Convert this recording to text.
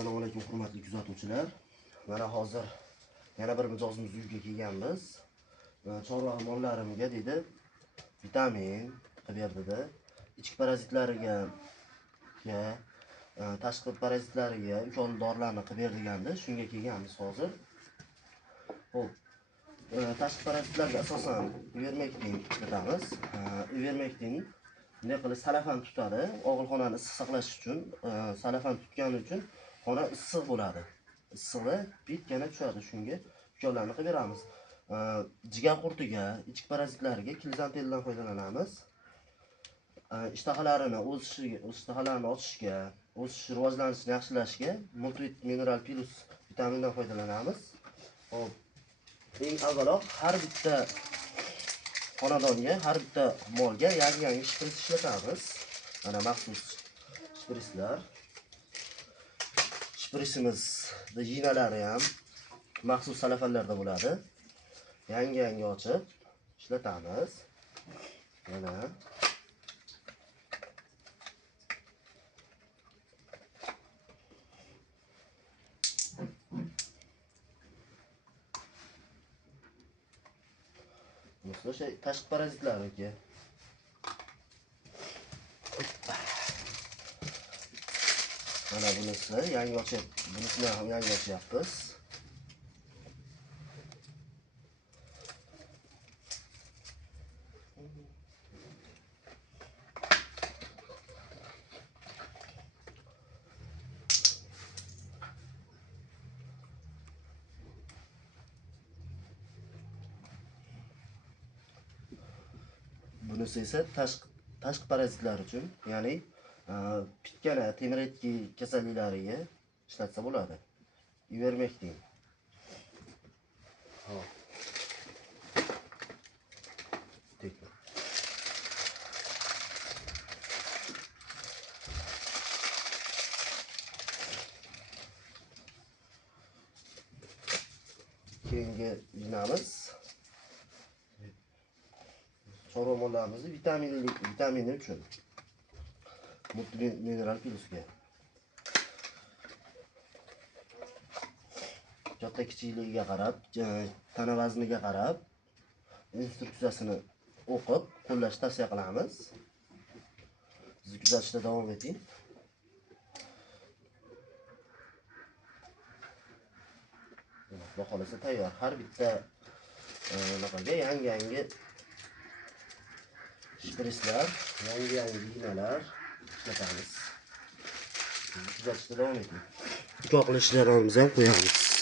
Assalomu alaykum hurmatli kuzatuvchilar. Mana hozir yana bir mijozimiz uyga kelganmiz. Chorva mollarimga dedi vitamin qilib berdi-da. Ichki parazitlariga, tashqi parazitlariga imkon dorilarni qilib berdiganda shunga kelganmiz hozir. Xo'p, tashqi parazitlarga asosan ivermektin ishlatamiz. Ivermektin bunday qilib salafan tutadi. Og'ilxonani issiq saqlash uchun, salafan tutgani uchun xona issiq bo'ladi. Issig'i bitkana tushadi. Shunga ukollarni qilib beramiz. Jigar qurtiga, ichki parazitlariga kilzanteldan foydalanamiz. Ishtahalarini ochishga, o'sish rivojlanishini yaxshilashga Multivit Mineral Plus vitamindan foydalanamiz. Hop. Eng avvalo har bitta xonadonga, har bitta molga yangi shpris ishlatamiz. Mana maxsus shprislar. Shprisimizda jinalari ham maxsus salafanlarda bo'ladi. Yangi ochib ishlatamiz. Mana o'sha tashqi parazitlarga mana bunisini yangi ochyapmiz. Bunisi esa tashqi parazitlar uchun, ya'ni pitkana, temir etki kasalliklariga ishlatsa bo'ladi. Ivermektin. Hop. Keyingi jinamiz chorva mollarimizni vitamini uchun Multivit Mineral Plusga katta kichikligiga qarab, tana vazniga qarab instruksiyasini o'qib qo'llash tavsiya qilamiz. Siz kuzatishda davom eting. Xudo xolasa tayyor. Har bitta naqaga yangi shprislar, yangi vinalar ishlatamiz. Kuzatishda davom eting. Ukoq qilish jarayonimizni ham qo'yamiz.